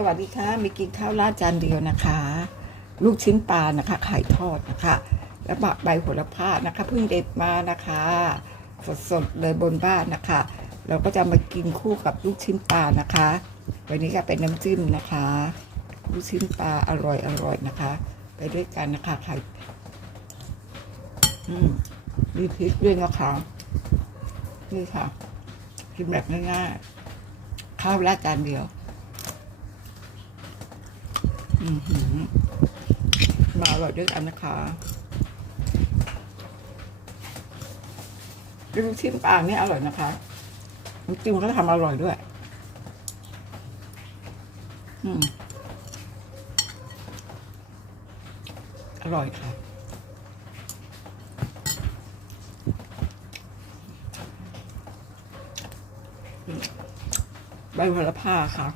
สวัสดีค่ะมีกินข้าวราดจานเดียวนะคะ ลูกชิ้นปลานะคะไข่ทอดนะคะ และบะใบโหระพานะคะเพิ่งเด็ดมานะคะ สดๆเลยบนบ้านนะคะ เราก็จะมากินคู่กับลูกชิ้นปลานะคะ วันนี้ก็เป็นน้ำจิ้มนะคะ ลูกชิ้นปลาอร่อยอร่อยนะคะ ไปด้วยกันนะคะไข่อืมมีพริกด้วยนะคะนี่ค่ะกินแบบง่ายๆข้าวราดจานเดียว มาอร่อยด้วยกันนะคะลูกชิ้นปลาเนี่ยอร่อยนะคะน้ำจิ้มก็ทำอร่อยด้วย อืม อร่อยค่ะใบโหระพาค่ะ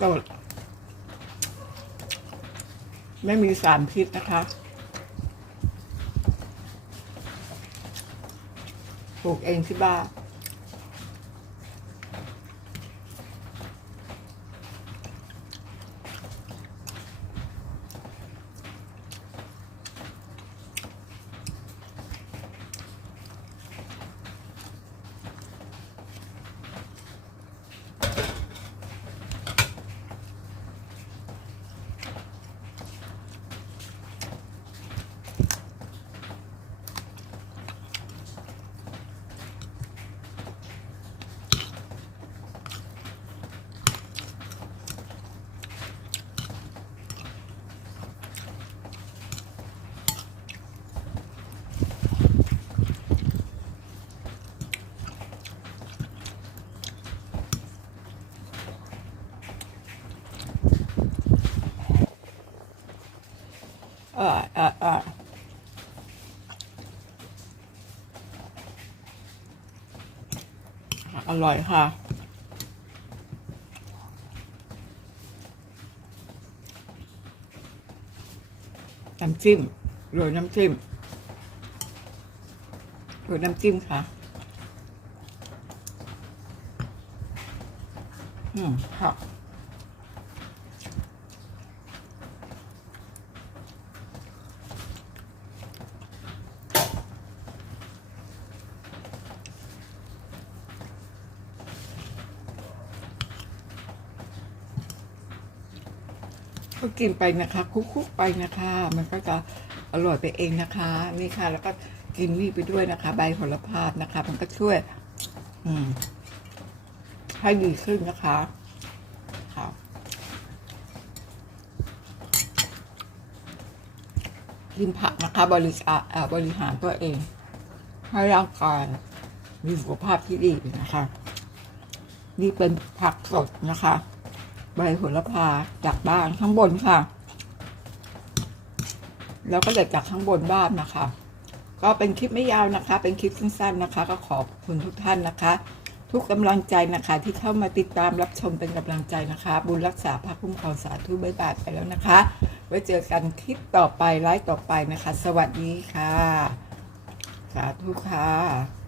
ก็ไม่มีสารพิษนะคะปลูกเองที่บ้าน ออเออเอออร่อยค่ะ น้ำจิ้มโรยน้ำจิ้มโรยน้ำจิ้มค่ะ อืมค่ะ ก็กินไปนะคะคุกๆไปนะคะ มันก็จะอร่อยไปเองนะคะ นี่ค่ะ แล้วก็กินนี่ไปด้วยนะคะ ใบโหระพานะคะ มันก็ช่วย อืม ให้ดีขึ้นนะคะค่ะกินผักนะคะ บริการบริหารตัวเอง ให้ร่างกายมีสุขภาพที่ดีนะคะ นี่เป็นผักสดนะคะ ใบโหระพาจากบ้านข้างบนค่ะ แล้วก็เด็ดจากข้างบนบ้านนะคะ ก็เป็นคลิปไม่ยาวนะคะ เป็นคลิปสั้นๆนะคะ ก็ขอบคุณทุกท่านนะคะ ทุกกำลังใจนะคะ ที่เข้ามาติดตามรับชมเป็นกำลังใจนะคะ บุญรักษาพระคุ้มครองสาธุบ๊ายบายไปแล้วนะคะ ไว้เจอกันคลิปต่อไปไลฟ์ต่อไปนะคะ สวัสดีค่ะ สาธุค่ะ